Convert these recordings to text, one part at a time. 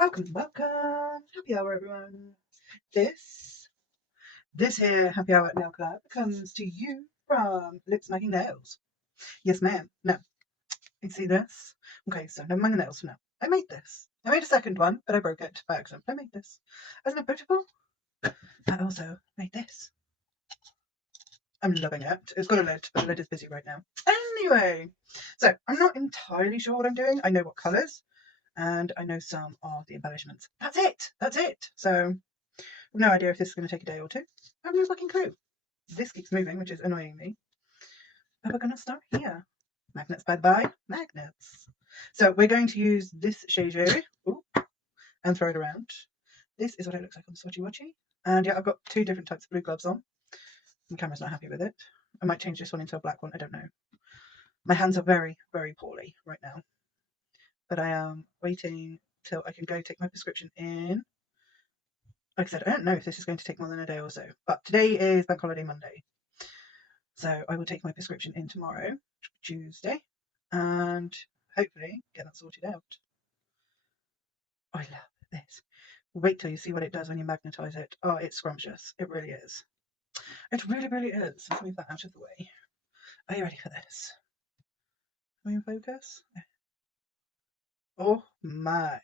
Welcome. Happy hour, everyone. This here happy hour at Nail Club comes to you from Lip Smacking Nails. Yes, ma'am. No. You see this? Okay, so never mind the nails for now. I made this. I made a second one, but I broke it by accident. I made this. Isn't it beautiful? I also made this. I'm loving it. It's got a lid, but the lid is busy right now. Anyway, so I'm not entirely sure what I'm doing. I know what colours, and I know some of the embellishments. That's it. That's it. So no idea if this is going to take a day or two. I have no fucking clue. This keeps moving, which is annoying me. But we're going to start here. Magnets bye, magnets. So we're going to use this shade and throw it around. This is what it looks like on Swatchy Watchy. And yeah, I've got two different types of blue gloves on. The camera's not happy with it. I might change this one into a black one, I don't know. My hands are very, very poorly right now. But I am waiting till I can go take my prescription in. Like I said, I don't know if this is going to take more than a day or so. But today is Bank Holiday Monday. So I will take my prescription in tomorrow, Tuesday, and hopefully get that sorted out. I love this. Wait till you see what it does when you magnetise it. Oh, it's scrumptious. It really is. It really, really is. Let's move that out of the way. Are you ready for this? Are we in focus? Oh my.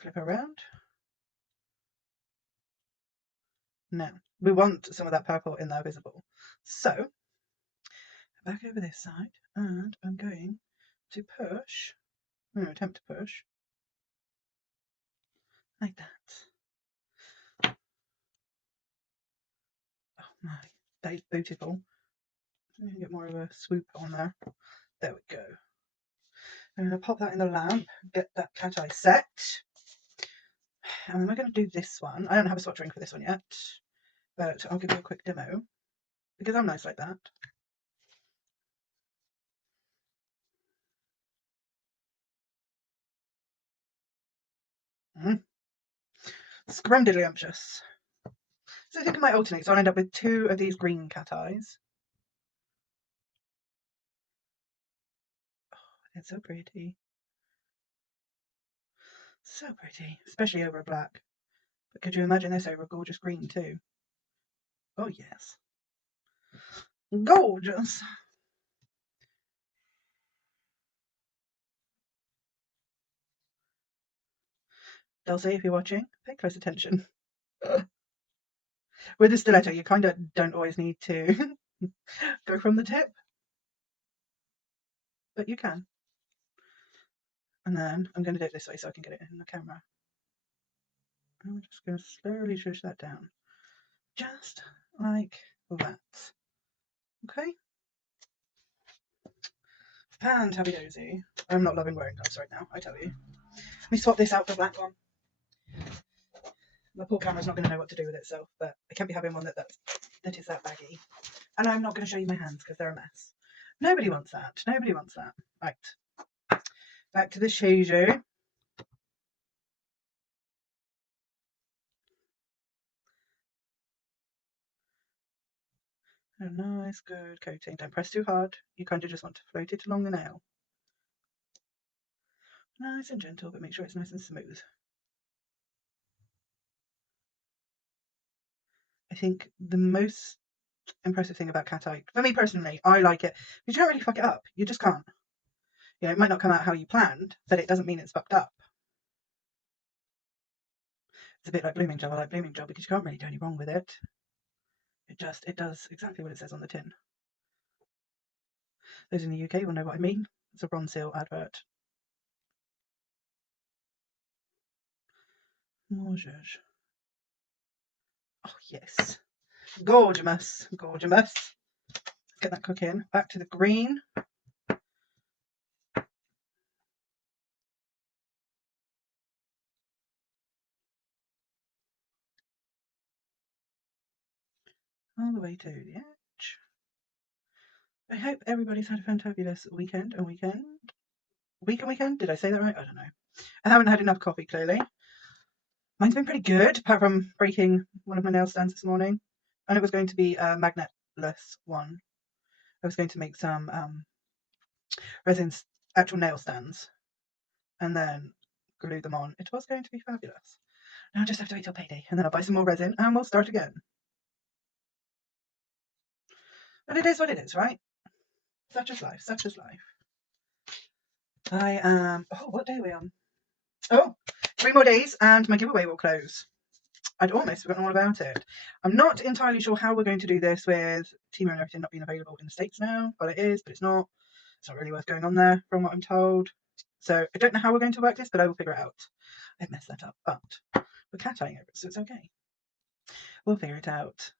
Flip around. Now, we want some of that purple in there visible. So, back over this side, and I'm going to push, attempt to push, like that. Oh my, that is beautiful. I'm going to get more of a swoop on there. There we go. I'm going to pop that in the lamp, get that cat eye set. And we're going to do this one. I don't have a swatch ring for this one yet, but I'll give you a quick demo because I'm nice like that. Scrumdiddlyumptious. So I think I might alternate, so I'll end up with two of these green cat eyes. Oh, it's so pretty. So pretty, especially over a black. But could you imagine this over a gorgeous green too? Oh yes. Gorgeous. Dulce, if you're watching, pay close attention. With the stiletto, you kind of don't always need to go from the tip, but you can. And then I'm going to do it this way so I can get it in the camera. I'm just going to slowly shush that down. Just like that. Okay? Fantabby-dozy. I'm not loving wearing gloves right now, I tell you. Let me swap this out for a black one. My poor camera's not going to know what to do with itself, but I can't be having one that is that baggy. And I'm not going to show you my hands because they're a mess. Nobody wants that. Nobody wants that. Right. Back to the Shoujo. A nice, good coating. Don't press too hard. You kind of just want to float it along the nail. Nice and gentle, but make sure it's nice and smooth. I think the most impressive thing about cat eye, for me personally, I like it. You don't really fuck it up. You just can't. You know, it might not come out how you planned, but it doesn't mean it's fucked up. It's a bit like Blooming Gel. I like Blooming Gel because you can't really do any wrong with it. It does exactly what it says on the tin. Those in the UK will know what I mean. It's a Bronzeal advert. Gorgeous. Oh yes. Gorgeous. Gorgeous. Get that cooking. Back to the green. All the way to the edge. I hope everybody's had a fantabulous weekend and weekend. Did I say that right? I don't know. I haven't had enough coffee, clearly. Mine's been pretty good, apart from breaking one of my nail stands this morning. And it was going to be a magnetless one. I was going to make some resin actual nail stands. and then glue them on. It was going to be fabulous. Now I just have to wait till payday, and then I'll buy some more resin and we'll start again. But it is what it is, right? Such is life, such is life. I am, oh, what day are we on? Oh, 3 more days and my giveaway will close. I'd almost forgotten all about it. I'm not entirely sure how we're going to do this with Temu and everything not being available in the States now. Well, it is, but it's not. It's not really worth going on there from what I'm told. So I don't know how we're going to work this, but I will figure it out. I've messed that up, but we're cat-eyeing over it, so it's okay. We'll figure it out.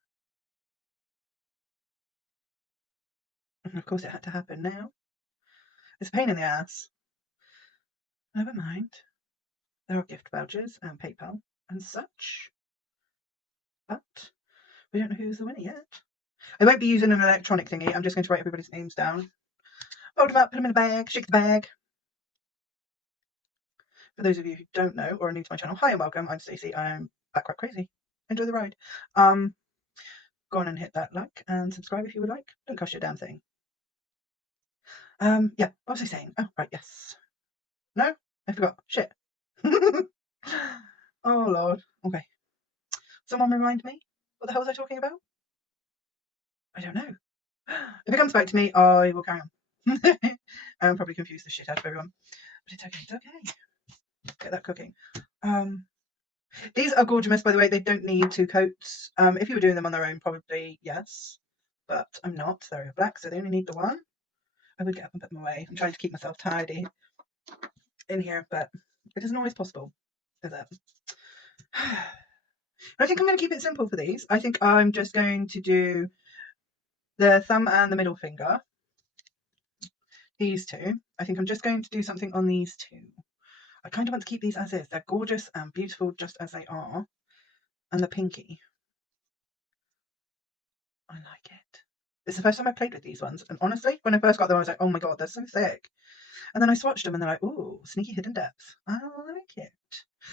And of course it had to happen now. It's a pain in the ass. Never mind. There are gift vouchers and PayPal and such. But we don't know who's the winner yet. I won't be using an electronic thingy. I'm just going to write everybody's names down. Fold them up, put them in a bag, shake the bag. For those of you who don't know or are new to my channel, hi and welcome. I'm Stacey. I'm back crazy. Enjoy the ride. Go on and hit that like and subscribe if you would like. Don't cost you a damn thing. Yeah, what was I saying? Oh, right, yes. No? I forgot. Shit. Oh, Lord. Okay. Someone remind me? What the hell was I talking about? I don't know. If it comes back to me, I will carry on. I'll probably confuse the shit out of everyone. But it's okay, it's okay. Get that cooking. These are gorgeous, by the way. They don't need 2 coats. If you were doing them on their own, probably yes. But I'm not. They're black, so they only need the one. I would get up and put them away. I'm trying to keep myself tidy in here, but it isn't always possible, is it? I think I'm going to keep it simple for these. I think I'm just going to do the thumb and the middle finger. These two. I think I'm just going to do something on these two. I kind of want to keep these as is. They're gorgeous and beautiful just as they are. And the pinky. I like it. It's the first time I played with these ones. And honestly, when I first got them, I was like, oh my god, they're so thick. And then I swatched them and they're like, ooh, sneaky hidden depth. I like it.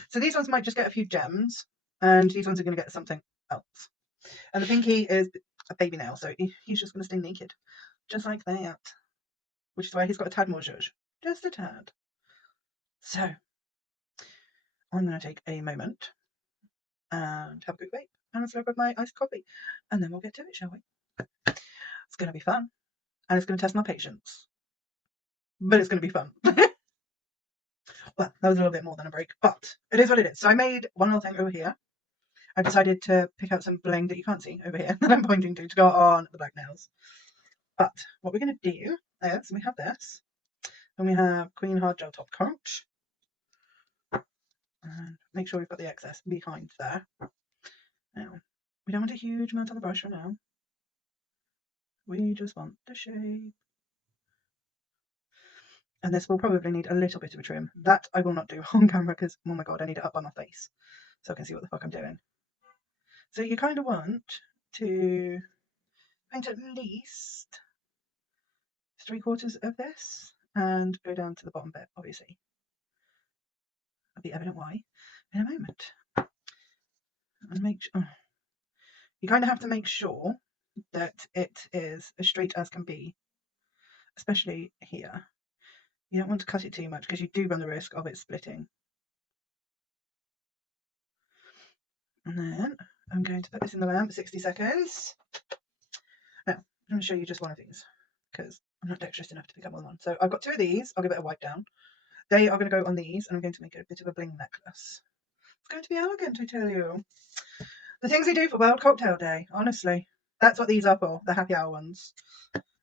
So these ones might just get a few gems. And these ones are going to get something else. And the pinky is a baby nail, so he's just going to stay naked. Just like that. Which is why he's got a tad more zhuzh. Just a tad. So, I'm going to take a moment and have a quick vape and a slurp of my iced coffee. And then we'll get to it, shall we? It's going to be fun. And it's going to test my patience. But it's going to be fun. Well, that was a little bit more than a break, but it is what it is. So I made one little thing over here. I decided to pick out some bling that you can't see over here that I'm pointing to go on the black nails. But what we're going to do is we have this, and we have Queen Hard Gel Top Coat. And make sure we've got the excess behind there. Now, we don't want a huge amount on the brush for now. We just want the shape. And this will probably need a little bit of a trim. That I will not do on camera because, oh my god, I need it up on my face so I can see what the fuck I'm doing. So you kind of want to paint at least 3/4 of this and go down to the bottom bit, obviously. It'll be evident why in a moment. And make sure, you kind of have to make sure that it is as straight as can be, especially here. You don't want to cut it too much because you do run the risk of it splitting. And then I'm going to put this in the lamp for 60 seconds. Now, I'm going to show you just one of these because I'm not dexterous enough to pick up more than one. So I've got 2 of these. I'll give it a wipe down. They are going to go on these, and I'm going to make it a bit of a bling necklace. It's going to be elegant, I tell you. The things we do for World Cocktail Day, honestly. That's what these are for, the happy hour ones.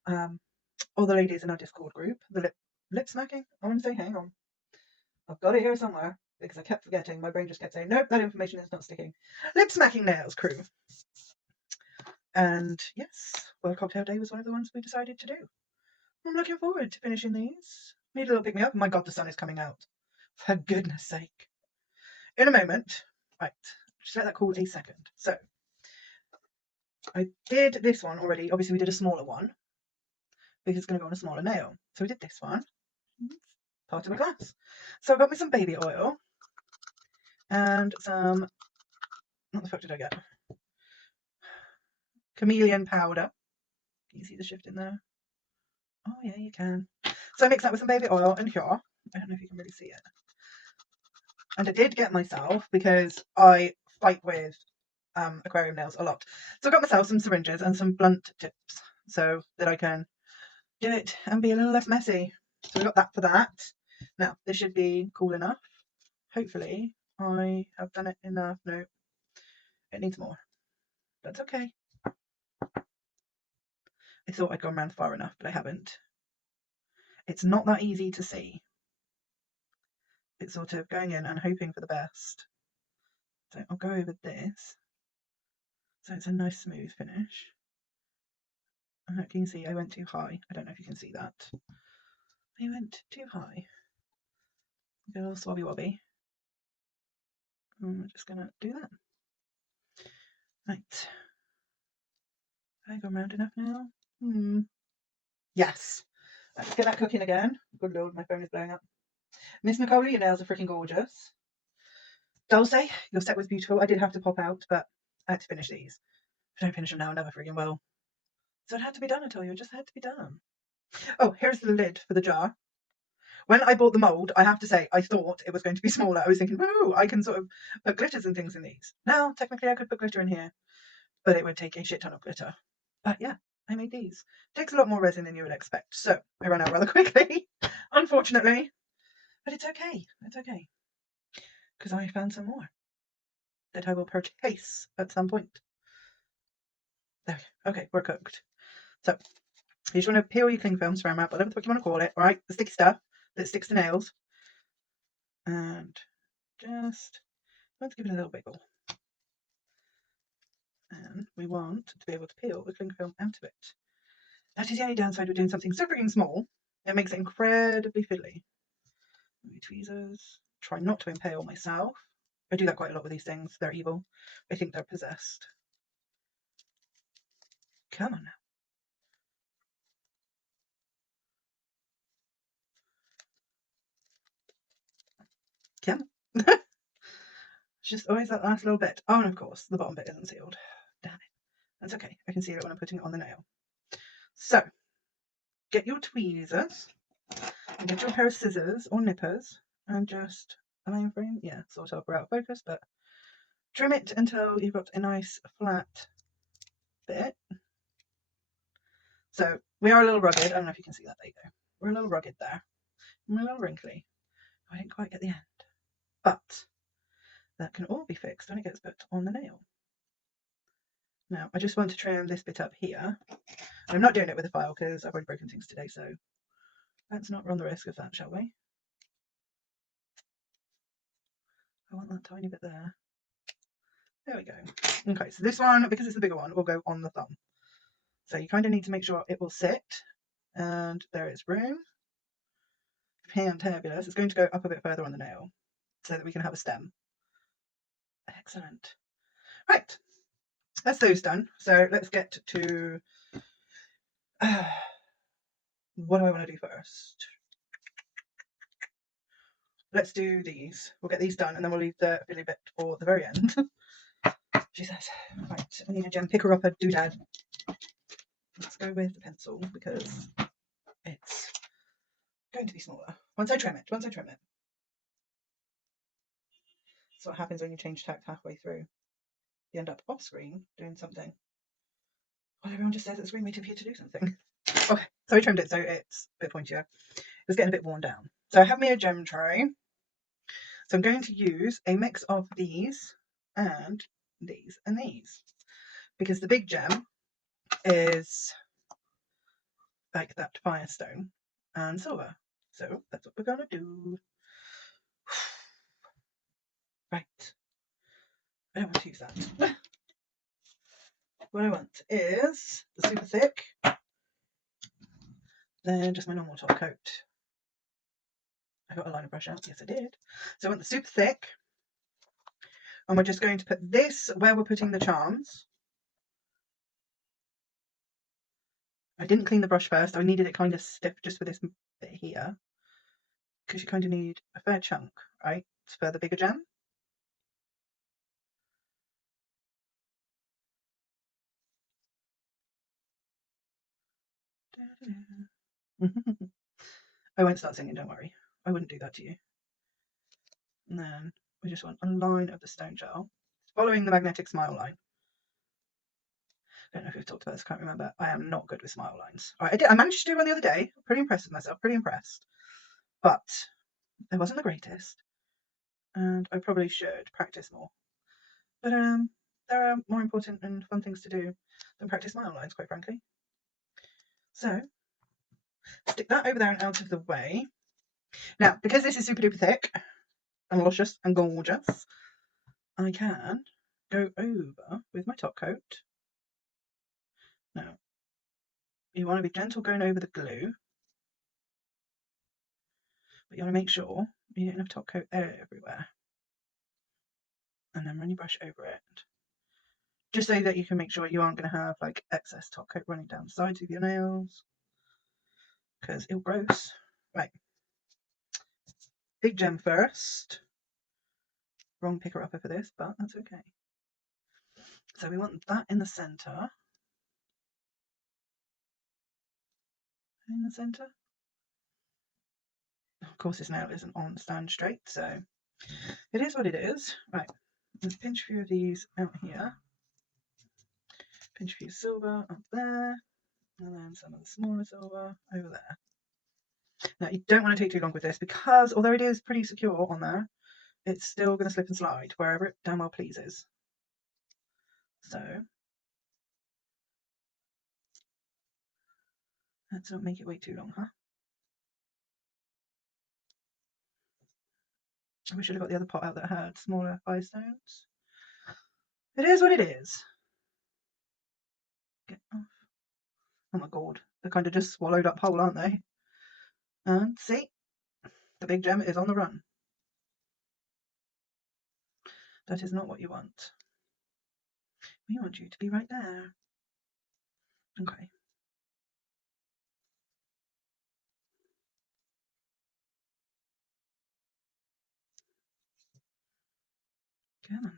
All the ladies in our Discord group, the lip smacking. I want to say, hang on. I've got it here somewhere because I kept forgetting. My brain just kept saying, nope, that information is not sticking. Lip smacking nails crew. And yes, World Cocktail Day was one of the ones we decided to do. I'm looking forward to finishing these. Need a little pick me up. My god, the sun is coming out. For goodness sake. In a moment. Right. Just let that cool a second. So, I did this one already. Obviously, we did a smaller one because it's going to go on a smaller nail. So we did this one. Part of the class. So I got me some baby oil and some, what the fuck did I get? Chameleon powder. Can you see the shift in there? Oh yeah, you can. So I mixed that with some baby oil and here. I don't know if you can really see it. And I did get myself, because I fight with aquarium nails a lot. So I got myself some syringes and some blunt tips so that I can do it and be a little less messy. So we got that for that. Now, this should be cool enough. Hopefully, I have done it enough. No, it needs more. That's okay. I thought I'd gone around far enough, but I haven't. It's not that easy to see. It's sort of going in and hoping for the best. So I'll go over this. So it's a nice smooth finish. And can you see I went too high? I don't know if you can see that. I went too high. A little swabby wobby. I'm just going to do that. Right. Have I gone round enough now? Yes. Let's get that cooking again. Good lord, my phone is blowing up. Miss Nicola, your nails are freaking gorgeous. Dulce, your set was beautiful. I did have to pop out, but I had to finish these. If I don't finish them now, I never freaking will. So it had to be done, I tell you. It just had to be done. Oh, here's the lid for the jar. When I bought the mould, I have to say, I thought it was going to be smaller. I was thinking, oh, I can sort of put glitters and things in these. Now, technically, I could put glitter in here, but it would take a shit ton of glitter. But yeah, I made these. Takes a lot more resin than you would expect. So I ran out rather quickly, unfortunately. But it's okay. It's okay. Because I found some more that I will purchase at some point. There we go. Okay, we're cooked. So you just want to peel your cling film, spray mat, whatever the fuck you want to call it, right? The sticky stuff that sticks to nails. And just let's give it a little wiggle. And we want to be able to peel the cling film out of it. That is the only downside with doing something so freaking small. It makes it incredibly fiddly. Tweezers. Try not to impale myself. I do that quite a lot with these things. They're evil. I think they're possessed. Come on now. Come on. It's just always that last little bit. Oh, and of course, the bottom bit isn't sealed. Damn it. That's okay. I can seal it when I'm putting it on the nail. So, get your tweezers and get your pair of scissors or nippers and just a mainframe. Yeah, sort of. We're out of focus, but trim it until you've got a nice flat bit. So we are a little rugged. I don't know if you can see that. There you go. We're a little rugged there. And we're a little wrinkly. I didn't quite get the end. But that can all be fixed when it gets put on the nail. Now, I just want to trim this bit up here. I'm not doing it with a file because I've already broken things today, so let's not run the risk of that, shall we? I want that tiny bit there. There we go. Okay, so this one, because it's the bigger one, will go on the thumb. So you kind of need to make sure it will sit. And there is room. Fantabulous. It's going to go up a bit further on the nail so that we can have a stem. Excellent. Right, that's those done. So let's get to what do I want to do first? Let's do these. We'll get these done and then we'll leave the fiddly bit for the very end. Jesus. Right, I need a gem picker up a doodad. Let's go with the pencil because it's going to be smaller. Once I trim it. That's what happens when you change tack halfway through. You end up off screen doing something. Well, everyone just says it's really waiting for you to do something. Okay, so I trimmed it so it's a bit pointier. It's getting a bit worn down. So I have me a gem tray. So I'm going to use a mix of these and these and these. Because the big gem is like that firestone and silver. So that's what we're going to do. Right. I don't want to use that. What I want is the super thick, then just my normal top coat. I got a liner brush out. Yes, I did. So I want the super thick. And we're just going to put this where we're putting the charms. I didn't clean the brush first. I needed it kind of stiff just for this bit here. Because you kind of need a fair chunk, right? For the bigger gem. I won't start singing, don't worry. I wouldn't do that to you. And then we just want a line of the stone gel, following the magnetic smile line. I don't know if we've talked about this, I can't remember. I am not good with smile lines. All right, I managed to do one the other day. Pretty impressed with myself, pretty impressed. But it wasn't the greatest. And I probably should practice more. But there are more important and fun things to do than practice smile lines, quite frankly. So stick that over there and out of the way. Now, because this is super duper thick and luscious and gorgeous, I can go over with my top coat. Now, you want to be gentle going over the glue, but you want to make sure you don't have top coat everywhere. And then run your brush over it. Just so that you can make sure you aren't going to have like excess top coat running down the sides of your nails, because it'll gross. Right. Big gem first. Wrong picker upper for this, but that's okay. So we want that in the centre. In the centre. Of course, this nail isn't on stand straight, so it is what it is. Right. Let's pinch a few of these out here. Pinch a few silver up there. And then some of the smaller silver over there. Now, you don't want to take too long with this because although it is pretty secure on there, it's still going to slip and slide wherever it damn well pleases. So let's not make it wait too long, huh? We should have got the other pot out that had smaller firestones. It is what it is. Get off. Oh my god, they're kind of just swallowed up whole, aren't they? And see, the big gem is on the run. That is not what you want. We want you to be right there. Okay. Come on.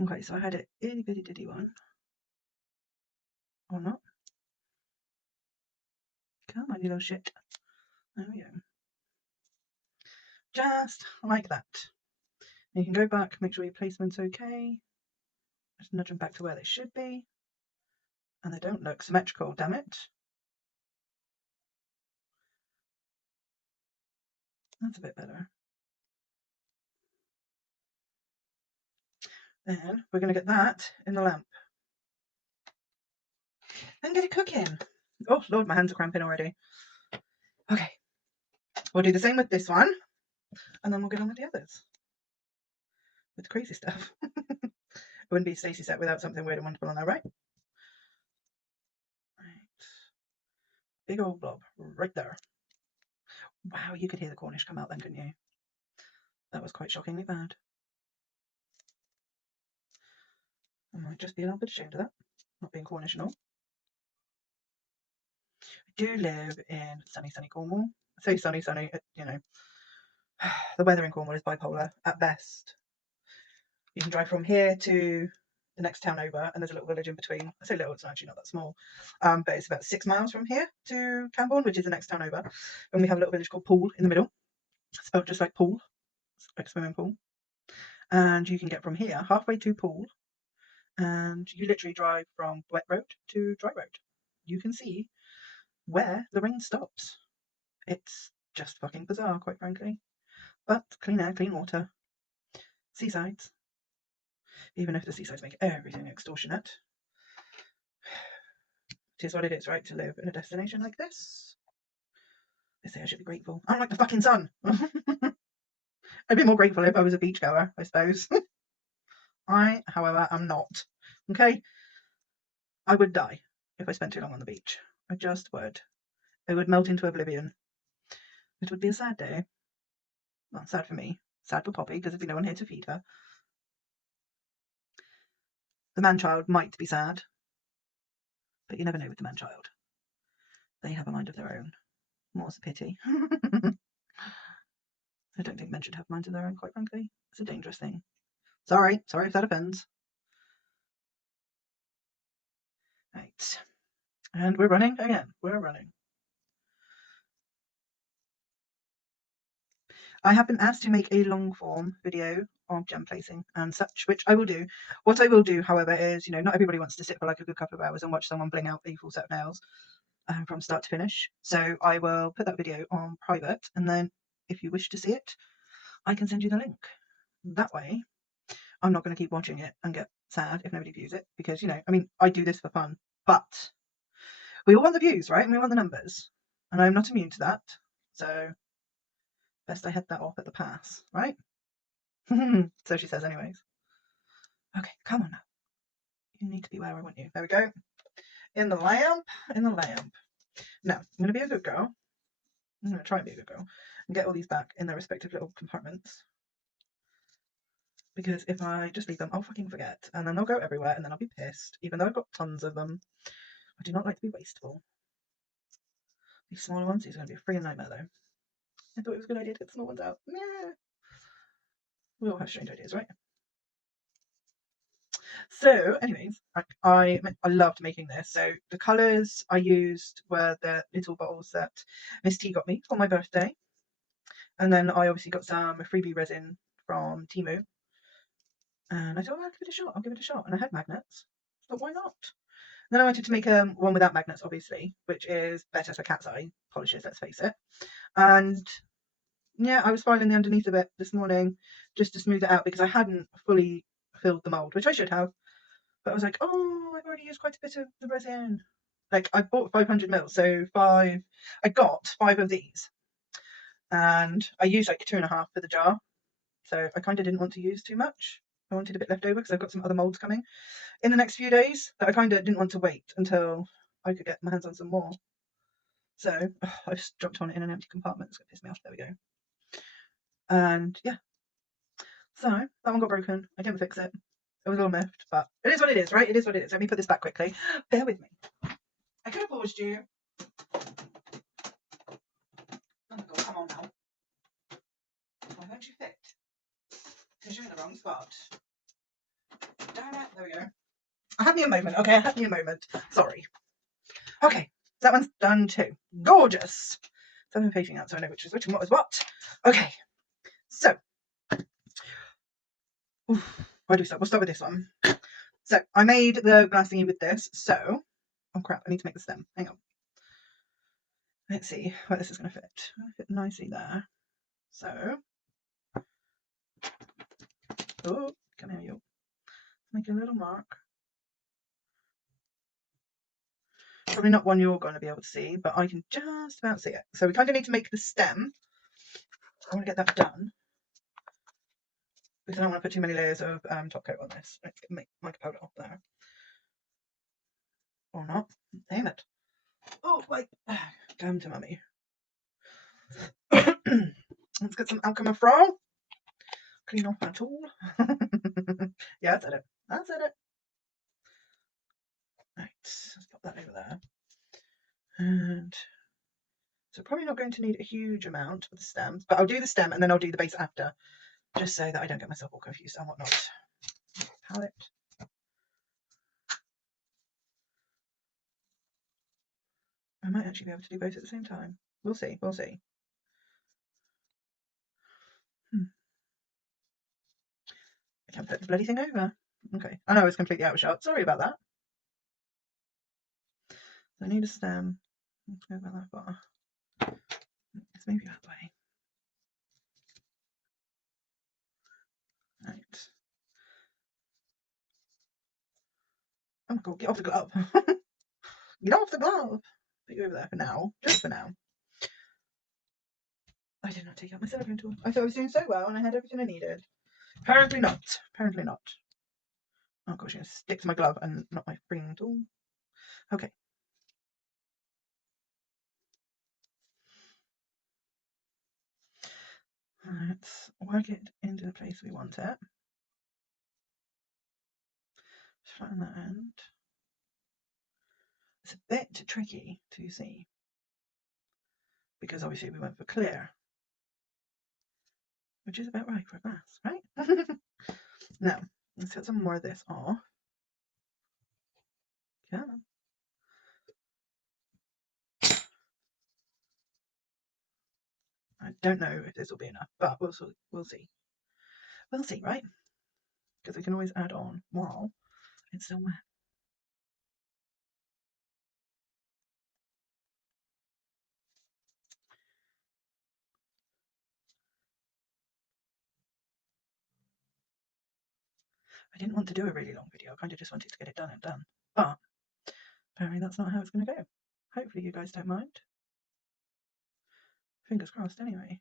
Okay, so I had an itty bitty ditty one. Or not. Come on, you little shit. There we go. Just like that. And you can go back, make sure your placement's okay. Just nudge them back to where they should be. And they don't look symmetrical, damn it. That's a bit better. Then we're going to get that in the lamp. And get it cooking. Oh, Lord, my hands are cramping already. Okay. We'll do the same with this one. And then we'll get on with the others. With crazy stuff. It wouldn't be Stacey set without something weird and wonderful on there, right? Right. Big old blob right there. Wow, you could hear the Cornish come out then, couldn't you? That was quite shockingly bad. I might just be a little bit ashamed of that. Not being Cornish and all. I do live in sunny Cornwall. I say sunny, you know. The weather in Cornwall is bipolar at best. You can drive from here to the next town over, and there's a little village in between. I say little, it's actually not that small, but it's about 6 miles from here to Camborne, which is the next town over. And we have a little village called Poole in the middle. It's spelled just like pool, it's like swimming pool. And you can get from here halfway to Poole, and you literally drive from wet road to dry road. You can see where the rain stops. It's just fucking bizarre, quite frankly. But clean air, clean water, seasides. Even if the seasides make everything extortionate. It is what it is, right, to live in a destination like this. They say I should be grateful. I'm like the fucking sun. I'd be more grateful if I was a beachgoer, I suppose. I, however, am not. Okay? I would die if I spent too long on the beach. I just would. I would melt into oblivion. It would be a sad day. Well, sad for me. Sad for Poppy, because there'd be no one here to feed her. The man-child might be sad. But you never know with the man-child. They have a mind of their own. More's a pity. I don't think men should have minds of their own, quite frankly. It's a dangerous thing. Sorry if that offends. Right. Right. And we're running again. We're running. I have been asked to make a long form video of gem placing and such, which I will do. What I will do, however, is, not everybody wants to sit for like a good couple of hours and watch someone bling out a full set of nails from start to finish. So I will put that video on private, and then if you wish to see it, I can send you the link. That way, I'm not going to keep watching it and get sad if nobody views it, because, I do this for fun, but we all want the views, right? And we want the numbers, and I'm not immune to that. So best I head that off at the pass, right? So she says anyways. Okay, come on now. You need to be where I want you. There we go. In the lamp, in the lamp. Now, I'm going to be a good girl. I'm going to try and be a good girl and get all these back in their respective little compartments. Because if I just leave them, I'll fucking forget. And then they'll go everywhere, and then I'll be pissed, even though I've got tons of them. I do not like to be wasteful. These smaller ones, these are going to be a freaking nightmare, though. I thought it was a good idea to get the small ones out. Yeah. We all have strange ideas, right? So, anyways, I loved making this. So the colours I used were the little bottles that Miss T got me for my birthday. And then I obviously got some freebie resin from Temu. And I thought, I'll give it a shot. I'll give it a shot. And I had magnets. But why not? And then I wanted to make one without magnets, obviously, which is better for cat's eye polishes, let's face it. And yeah, I was filing the underneath of it this morning just to smooth it out, because I hadn't fully filled the mould, which I should have. But I was like, oh, I've already used quite a bit of the resin. Like, I bought 500 mils, so I got 5 of these. And I used like 2.5 for the jar. So I kind of didn't want to use too much. I wanted a bit left over because I've got some other moulds coming in the next few days that I kind of didn't want to wait until I could get my hands on some more. So I just dropped on it in an empty compartment. It's going to piss me off. There we go. And yeah. So that one got broken. I didn't fix it. It was all miffed, but it is what it is, right? It is what it is. Let me put this back quickly. Bear with me. I could have paused you. Oh my god, come on now. Why don't you fit? Because you're in the wrong spot. Damn it. There we go. I had me a moment, okay? I had me a moment. Sorry. Okay, that one's done too. Gorgeous. So I'm facing out so I know which is which and what is what. Okay, so. Where do we start? We'll start with this one. So I made the glass thingy with this. So, oh crap, I need to make the stem. Hang on. Let's see where this is going to fit. Fit nicely there. So, oh, come here, you. Make a little mark. Probably not one you're going to be able to see, but I can just about see it. So we kind of need to make the stem. I want to get that done, because I don't want to put too many layers of top coat on this. Let's make mica powder off there. Or not. Damn it. Oh, wait. Damn to mummy. Let's get some Alchema Frow. Clean off that tool. Yeah, that's it. That's it. Right, let's pop that over there. And so probably not going to need a huge amount of the stems, but I'll do the stem and then I'll do the base after, just so that I don't get myself all confused and whatnot. Palette. I might actually be able to do both at the same time. We'll see. We'll see. I can't put this bloody thing over. Okay. I know I was completely out of shot. Sorry about that. So I need a stem. Let's go about that far. Let's move you that way. Right. Oh my god, get off the glove. Get off the glove. Put you over there for now. Just for now. I did not take out my silicone tool. I thought I was doing so well and I had everything I needed. Apparently not. Apparently not. Oh gosh, I'm going to stick to my glove and not my freeing tool. Okay. Let's work it into the place we want it. Flatten that end. It's a bit tricky to see, because obviously we went for clear, which is about right for a glass, right? Now, let's get some more of this off. Yeah. I don't know if this will be enough, but we'll see. We'll see, right? Because we can always add on while it's still wet. I didn't want to do a really long video. I kind of just wanted to get it done and done. But apparently that's not how it's going to go. Hopefully you guys don't mind. Fingers crossed anyway.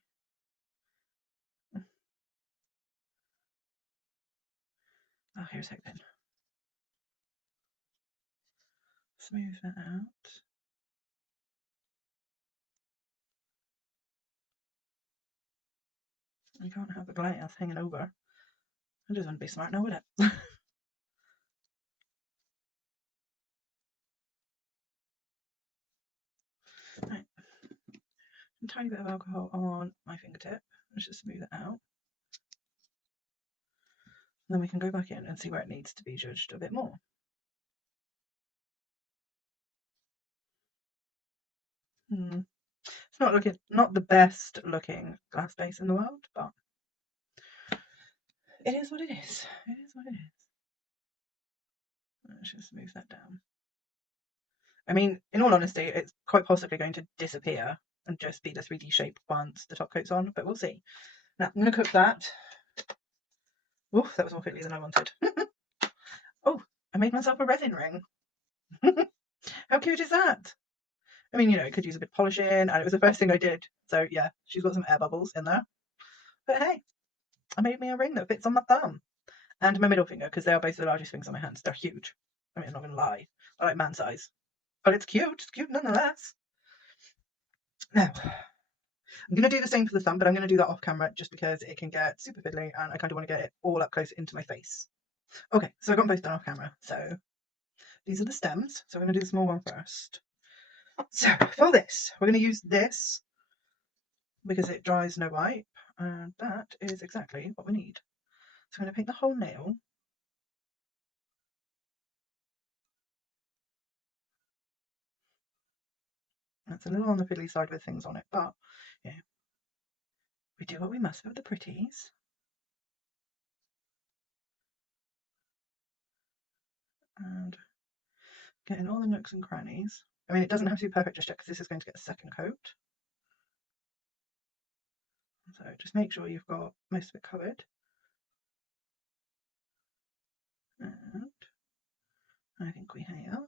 Oh, here's hoping. Smooth that out. You can't have the glass hanging over. That just wouldn't be smart now, would it? Right. A tiny bit of alcohol on my fingertip. Let's just smooth it out. And then we can go back in and see where it needs to be judged a bit more. It's not the best looking glass base in the world, but it is what it is. It is what it is. Let's just move that down. I mean, in all honesty, it's quite possibly going to disappear and just be the 3D shape once the top coat's on, but we'll see. Now, I'm going to cook that. Oof, that was more fiddly than I wanted. Oh, I made myself a resin ring. How cute is that? I mean, it could use a bit of polishing, and it was the first thing I did. So, yeah, she's got some air bubbles in there. But hey, I made me a ring that fits on my thumb and my middle finger, because they are both the largest things on my hands. They're huge. I mean, I'm not going to lie. They're like man size. But it's cute. It's cute nonetheless. Now, I'm going to do the same for the thumb, but I'm going to do that off camera just because it can get super fiddly and I kind of want to get it all up close into my face. Okay, so I got both done off camera. So these are the stems. So I'm going to do the small one first. So for this, we're going to use this because it dries no wipe, and that is exactly what we need. So I'm going to paint the whole nail. That's a little on the fiddly side with things on it, but yeah, we do what we must with the pretties. And getting all the nooks and crannies. I mean, it doesn't have to be perfect just yet because this is going to get a second coat. So just make sure you've got most of it covered. And I think we have.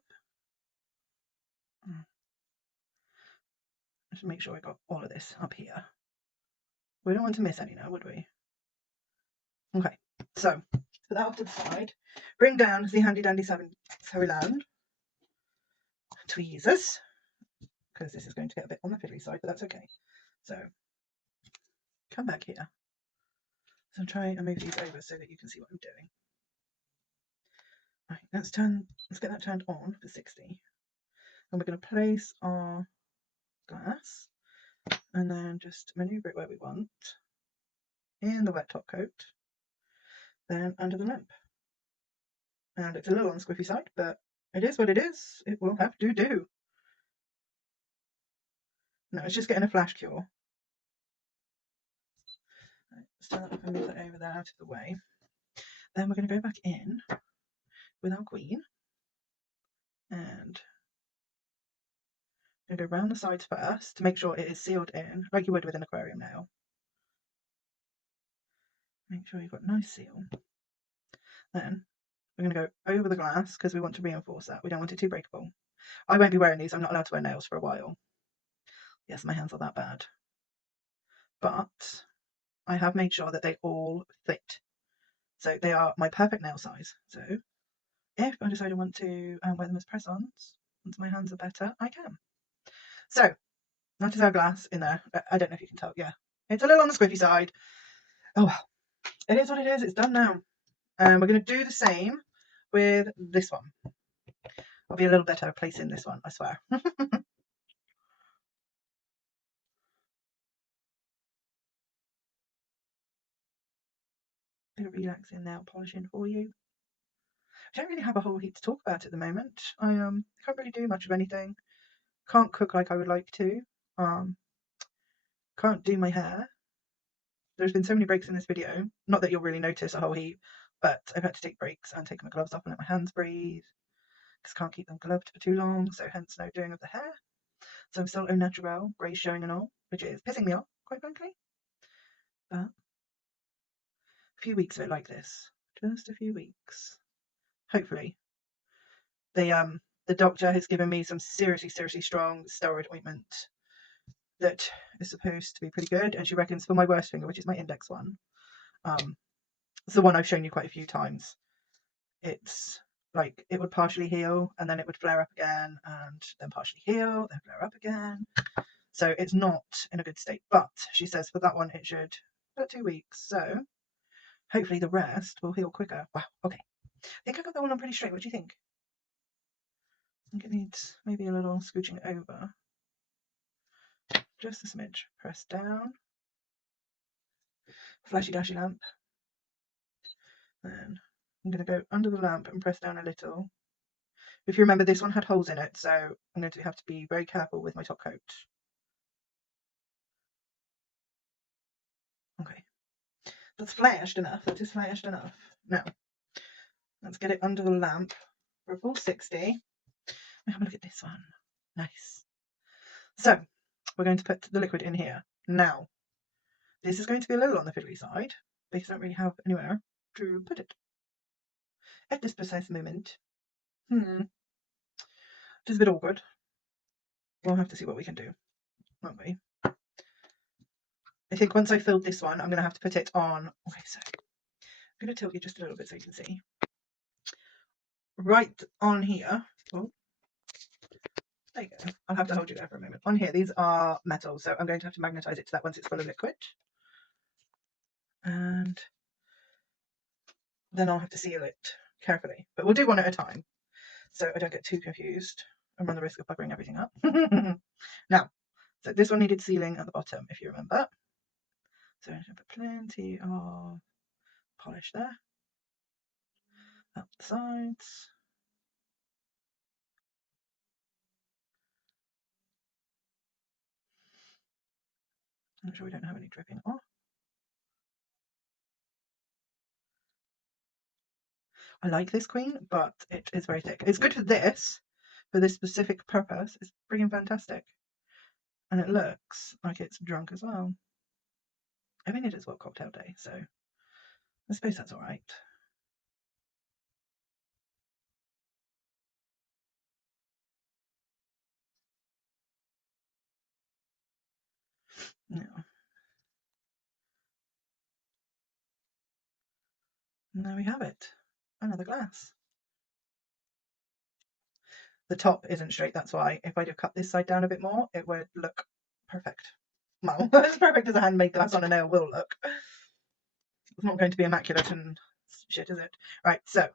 Just make sure we got all of this up here. We don't want to miss any now, would we? Okay, so put that off to the side. Bring down the handy dandy Sewing Land tweezers, because this is going to get a bit on the fiddly side, but that's okay. So come back here. So I'm trying to move these over so that you can see what I'm doing. Right, let's get that turned on for 60. And we're going to place our glass and then just maneuver it where we want in the wet top coat, then under the lamp. And it's a little on the squiffy side, but it is what it is. It will have to do. No, it's just getting a flash cure. Right, stand up and move that over there out of the way. Then we're going to go back in with our queen and I'm going to go round the sides first to make sure it is sealed in, like you would with an aquarium nail. Make sure you've got a nice seal. Then we're going to go over the glass because we want to reinforce that. We don't want it too breakable. I won't be wearing these. I'm not allowed to wear nails for a while. Yes, my hands are that bad. But I have made sure that they all fit. So they are my perfect nail size. So if I decide I want to wear them as press-ons, once my hands are better, I can. So that is our glass in there. I don't know if you can tell. Yeah, it's a little on the squiffy side. Oh well, it is what it is. It's done now. And we're going to do the same with this one. I'll be a little better placing this one, I swear. Bit of relaxing nail polishing for you. I don't really have a whole heap to talk about at the moment. I can't really do much of anything. Can't cook like I would like to. Can't can't do my hair. There's been so many breaks in this video. Not that you'll really notice a whole heap, but I've had to take breaks and take my gloves off and let my hands breathe, because I can't keep them gloved for too long, so hence no doing of the hair. So I'm still au naturel, grey showing and all, which is pissing me off, quite frankly. But a few weeks of it like this. Just a few weeks. Hopefully. The doctor has given me some seriously strong steroid ointment that is supposed to be pretty good, and she reckons for my worst finger, which is my index one, it's the one I've shown you quite a few times, it's like it would partially heal and then it would flare up again and then partially heal, then flare up again. So it's not in a good state, but she says for that one it should about 2 weeks, so hopefully the rest will heal quicker. Wow, okay. I think I got that one on pretty straight. What do you think? I think it needs maybe a little scooching over. Just a smidge. Press down. Flashy dashy lamp. Then I'm going to go under the lamp and press down a little. If you remember, this one had holes in it, so I'm going to have to be very careful with my top coat. Okay. That's flashed enough. That is flashed enough. Now, let's get it under the lamp for a full 60. Have a look at this one. Nice. So, we're going to put the liquid in here. Now, this is going to be a little on the fiddly side, because I don't really have anywhere to put it at this precise moment. It is a bit awkward. We'll have to see what we can do, won't we? I think once I filled this one, I'm going to have to put it on. Okay, so I'm going to tilt you just a little bit so you can see. Right on here. Oh, there you go. I'll have to hold you there for a moment. On here, these are metal, so I'm going to have to magnetize it to that once it's full of liquid. And then I'll have to seal it carefully. But we'll do one at a time, so I don't get too confused and run the risk of buggering everything up. Now, so this one needed sealing at the bottom, if you remember. So I'm going to put plenty of polish there. Up the sides. Make sure we don't have any dripping off. I like this queen, but it is very thick. It's good for this specific purpose. It's freaking fantastic. And it looks like it's drunk as well. I mean, it is World Cocktail Day, so I suppose that's alright. Now, and there we have it. Another glass. The top isn't straight, that's why. If I'd have cut this side down a bit more, it would look perfect. Well, as perfect as a handmade glass on a nail will look. It's not going to be immaculate and shit, is it? Right, so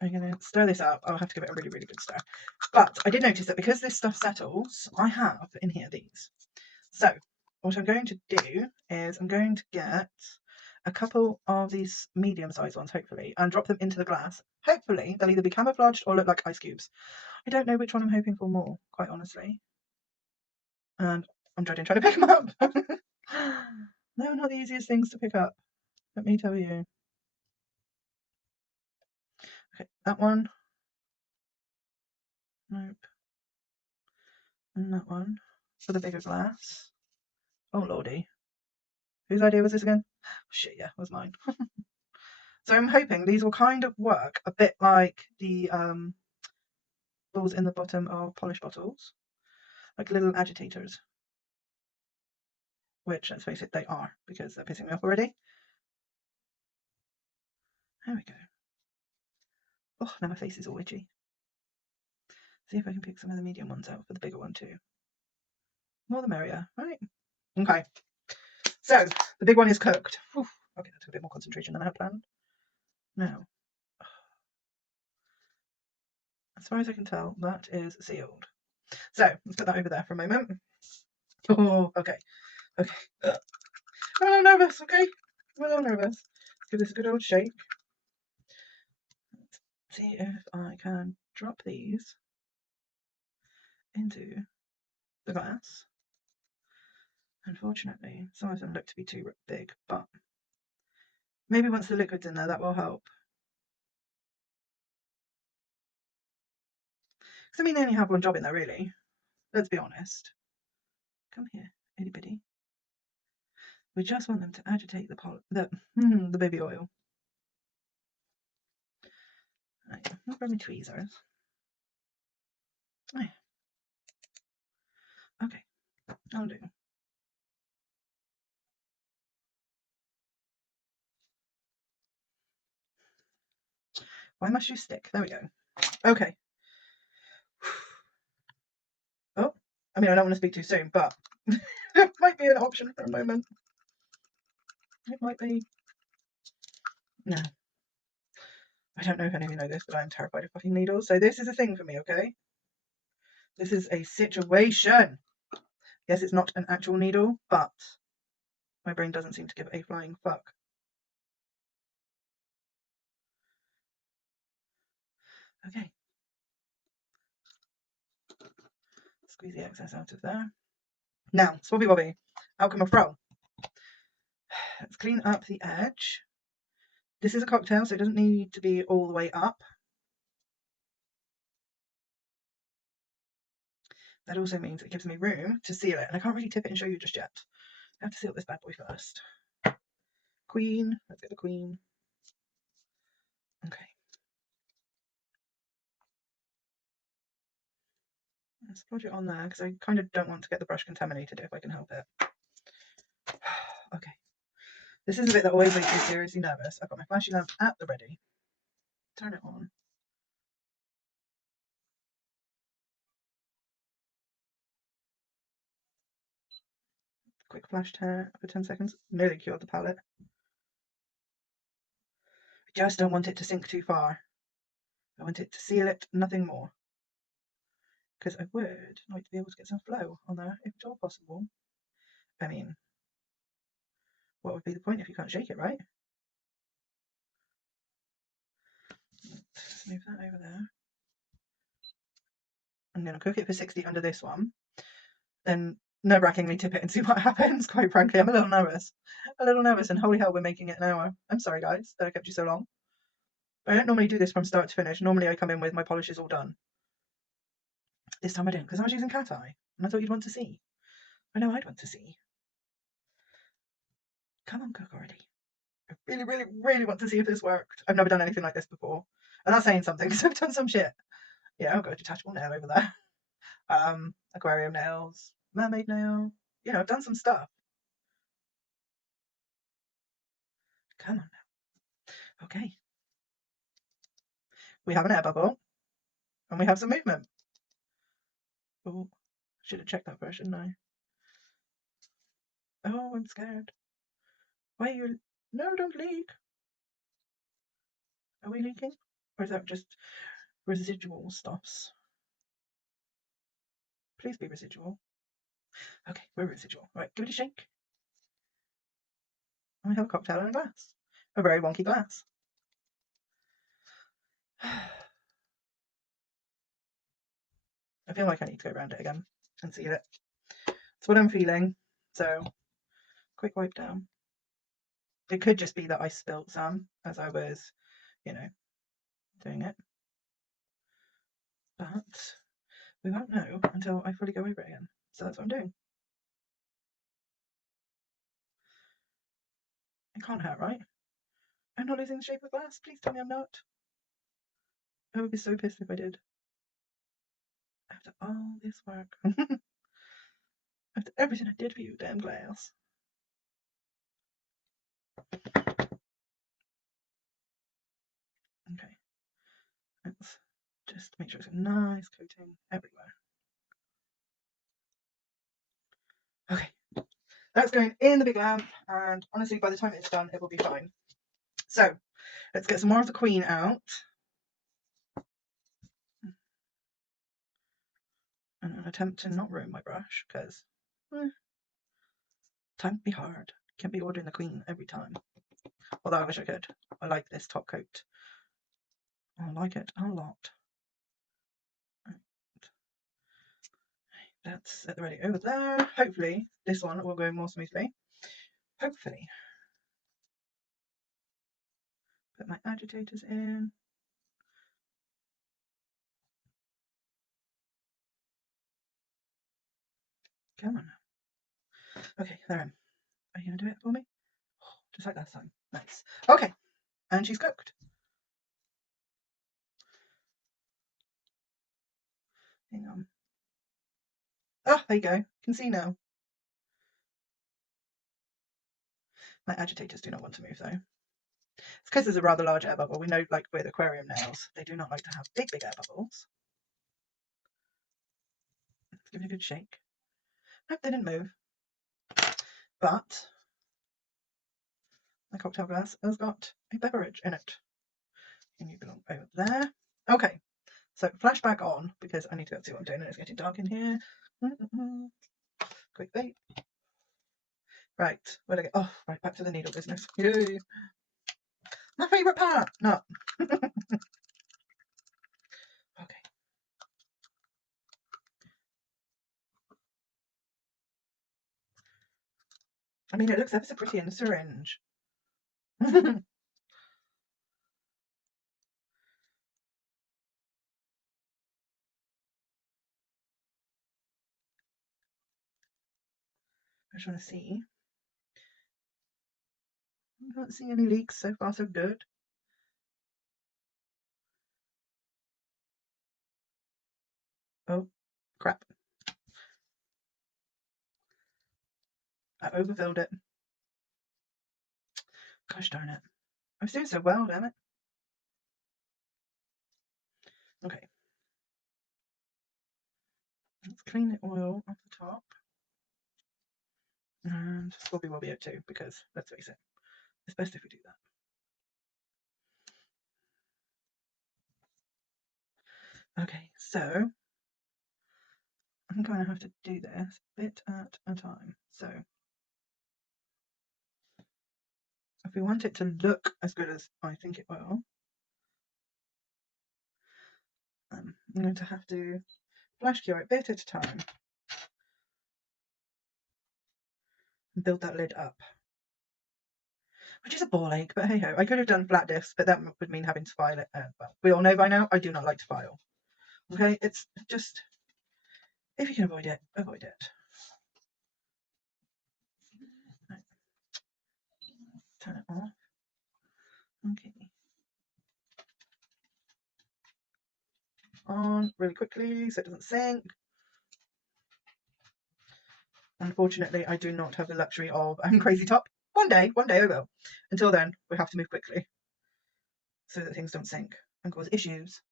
I'm going to stir this up. I'll have to give it a really good stir. But I did notice that because this stuff settles, I have in here these. So what I'm going to do is I'm going to get a couple of these medium-sized ones, hopefully, and drop them into the glass. Hopefully, they'll either be camouflaged or look like ice cubes. I don't know which one I'm hoping for more, quite honestly. And I'm dreading trying to pick them up. They're not the easiest things to pick up, let me tell you. Okay, that one. Nope. And that one for the bigger glass. Oh lordy. Whose idea was this again? Oh, shit, yeah, it was mine. So I'm hoping these will kind of work a bit like the balls in the bottom of polish bottles, like little agitators. Which, let's face it, they are, because they're pissing me off already. There we go. Oh, now my face is all itchy. See if I can pick some of the medium ones out for the bigger one too. More the merrier, right? Okay. So, the big one is cooked. Whew. Okay, that took a bit more concentration than I had planned. Now, as far as I can tell, that is sealed. So, let's put that over there for a moment. Oh, okay. Okay. I'm a little nervous, okay? I'm a little nervous. Let's give this a good old shake. Let's see if I can drop these into the glass. Unfortunately, some of them look to be too big, but maybe once the liquid's in there, that will help. Because I mean, they only have one job in there, really. Let's be honest. Come here, itty bitty. We just want them to agitate the baby oil. Right, I'll grab my tweezers. Oh, yeah. Okay, I'll do. Why must you stick? There we go. Okay. Oh, I mean, I don't want to speak too soon, but it might be an option for a moment. It might be. No. I don't know if any of you know this, but I'm terrified of fucking needles. So this is a thing for me, okay? This is a situation. Yes, it's not an actual needle, but my brain doesn't seem to give a flying fuck. Okay. Squeeze the excess out of there. Now, Swabby Bobby, out come a fro. Let's clean up the edge. This is a cocktail, so it doesn't need to be all the way up. That also means it gives me room to seal it, and I can't really tip it and show you just yet. I have to seal this bad boy first. Queen, let's get the queen. Okay. Let's splodge it on there, because I kind of don't want to get the brush contaminated if I can help it. Okay. This is a bit that always makes me seriously nervous. I've got my flashy lamp at the ready. Turn it on. Quick flash tear for 10 seconds. Nearly cured the palette. I just don't want it to sink too far. I want it to seal it, nothing more. Because I would like to be able to get some flow on there, if at all possible. I mean, what would be the point if you can't shake it, right? Let's move that over there. I'm going to cook it for 60 under this one. Then nerve-wrackingly tip it and see what happens. Quite frankly, I'm a little nervous. And holy hell, we're making it an hour. I'm sorry, guys, that I kept you so long. I don't normally do this from start to finish. Normally I come in with my polishes all done. This time I didn't, because I was using cat eye, and I thought you'd want to see. I know I'd want to see. Come on, cook already. I really, really, really want to see if this worked. I've never done anything like this before. And that's saying something, because I've done some shit. Yeah, I've got a detachable nail over there. Aquarium nails, mermaid nail. You know, I've done some stuff. Come on now. Okay. We have an air bubble. And we have some movement. Oh, should have checked that first, shouldn't I? Oh, I'm scared. Why are you... No, don't leak. Are we leaking? Or is that just residual stuffs? Please be residual. Okay, we're residual. Right, give it a shake. And we have a cocktail in a glass. A very wonky glass. I feel like I need to go around it again and seal it. That's what I'm feeling. So, quick wipe down. It could just be that I spilt some as I was, you know, doing it. But we won't know until I fully go over it again. So that's what I'm doing. It can't hurt, right? I'm not losing the shape of glass. Please tell me I'm not. I would be so pissed if I did. After all this work. After everything I did for you, damn glass. Okay. Let's just make sure it's a nice coating everywhere. Okay. That's going in the big lamp, and honestly, by the time it's done, it will be fine. So, let's get some more of the queen out. And an attempt to not ruin my brush, because time can be hard. Can't be ordering the queen every time. Although I wish I could. I like this top coat. I like it a lot. That's at the ready over there. Hopefully this one will go more smoothly. Hopefully. Put my agitators in. Come on. Okay, they're in. Are you going to do it for me? Just like last time. Nice. Okay, and she's cooked. Hang on. Oh, there you go. You can see now. My agitators do not want to move though. It's because there's a rather large air bubble. We know, like with aquarium nails, they do not like to have big air bubbles. Let's give it a good shake. Nope, they didn't move. But my cocktail glass has got a beverage in it. And you belong over there. Okay, so flashback on, because I need to go see what I'm doing and it's getting dark in here. Quick bait. Right, where'd I go? Oh, right, back to the needle business. Yay! My favourite part! No. Okay. I mean, it looks ever so pretty in the syringe. I just want to see. I don't see any leaks so far, so good. Oh, crap. I overfilled it. Gosh darn it. I was doing so well, damn it. Okay. Let's clean the oil off the top. And Swabby Wobby out too, because let's face it, it's best if we do that. Okay, so I'm going to have to do this bit at a time. So if we want it to look as good as I think it will, I'm going to have to flash cure it bit at a time and build that lid up. Which is a ball ache, but hey ho. I could have done flat discs, but that would mean having to file it. Well, we all know by now I do not like to file. Okay, it's just, if you can avoid it, avoid it. Right. Turn it off. Okay. On really quickly so it doesn't sink. Unfortunately, I do not have the luxury of crazy top. One day I will. Until then, we have to move quickly so that things don't sink and cause issues.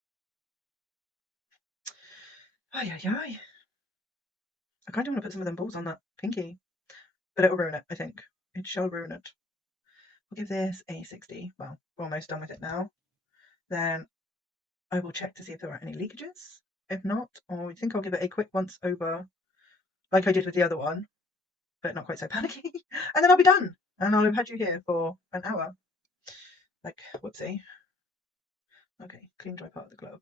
Ay, ay, ay. I kind of want to put some of them balls on that pinky, but it'll ruin it, I think. It shall ruin it. We'll give this a 60. Well, we're almost done with it now. Then I will check to see if there are any leakages. If not, I think I'll give it a quick once over, like I did with the other one, but not quite so panicky. And then I'll be done. And I'll have had you here for an hour. Like, whoopsie. Okay, clean dry part of the glove.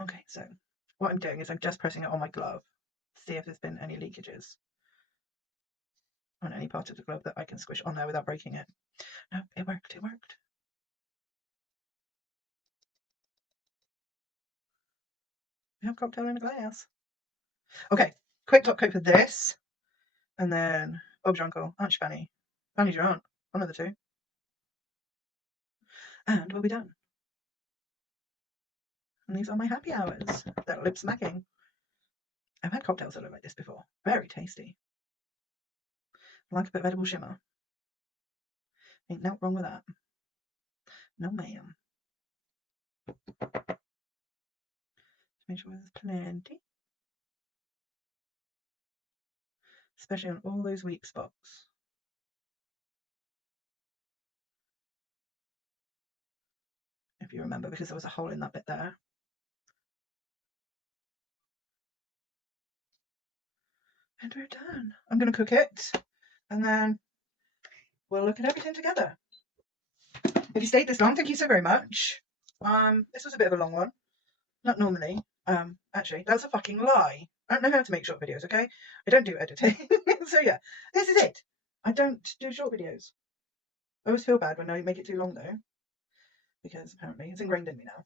Okay, so what I'm doing is I'm just pressing it on my glove to see if there's been any leakages on any part of the glove that I can squish on there without breaking it. No, it worked, it worked. We have cocktail in a glass. Okay, quick top coat for this. And then Bob's your uncle, Aunt Fanny. Fanny's your aunt, one of the two. And we'll be done. And these are my happy hours. That lip smacking. I've had cocktails that look like this before. Very tasty. I like a bit of edible shimmer. Ain't nothing wrong with that. No ma'am. Make sure there's plenty. Especially on all those weak spots. If you remember, because there was a hole in that bit there. And we're done. I'm going to cook it and then we'll look at everything together. If you stayed this long, thank you so very much. This was a bit of a long one. Not normally. Actually, that's a fucking lie. I don't know how to make short videos, okay? I don't do editing. So yeah, this is it. I don't do short videos. I always feel bad when I make it too long though, because apparently it's ingrained in me now.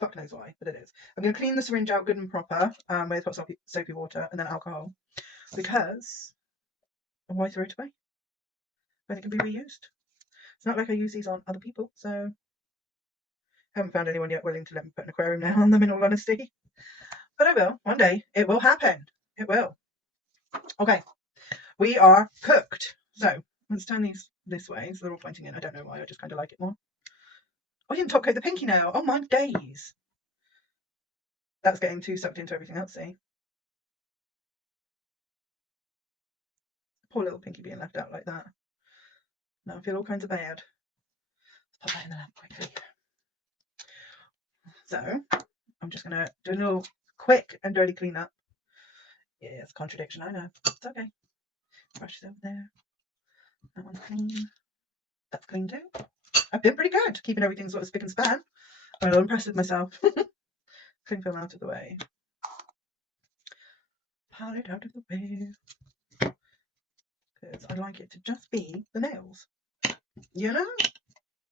Fuck knows why, but it is. I'm going to clean the syringe out good and proper with hot soapy water and then alcohol, because why throw it away when it can be reused? It's not like I use these on other people, so I haven't found anyone yet willing to let me put an aquarium now on them, in all honesty. But I will. One day it will happen. It will. Okay, we are cooked. So let's turn these this way so they're all pointing in. I don't know why, I just kind of like it more. I didn't top coat the pinky nail. Oh my days. That's getting too sucked into everything else, see? Poor little pinky being left out like that. Now I feel all kinds of bad. Let's pop that in the lamp quickly. So I'm just going to do a little quick and dirty clean up. Yeah, it's a contradiction, I know. It's okay. Brush this over there. That one's clean. That's clean too. I've been pretty good, keeping everything sort of spick and span. I'm a little impressed with myself. Cling film out of the way. Pile it out of the way. Because I'd like it to just be the nails. You know?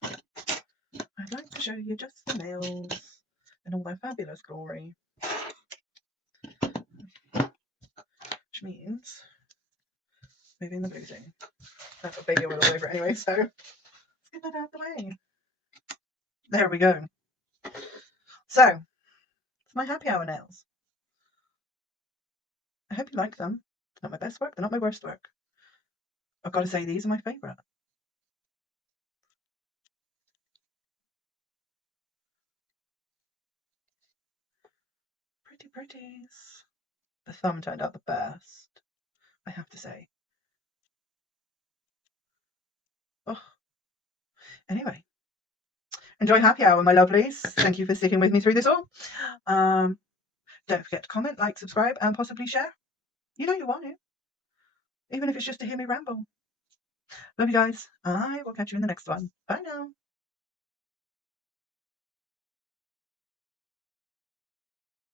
I'd like to show you just the nails in all their fabulous glory. Which means moving the blue thing. I've got baby oil all over it anyway, so let's get that out of the way. There we go. So, it's my happy hour nails. I hope you like them. They're not my best work, they're not my worst work. I've got to say, these are my favourite. Pretty pretties. The thumb turned out the best, I have to say. Oh. Anyway, enjoy happy hour, my lovelies. Thank you for sticking with me through this all. Don't forget to comment, like, subscribe, and possibly share. You know you want to, even if it's just to hear me ramble. Love you guys. I will catch you in the next one. Bye now.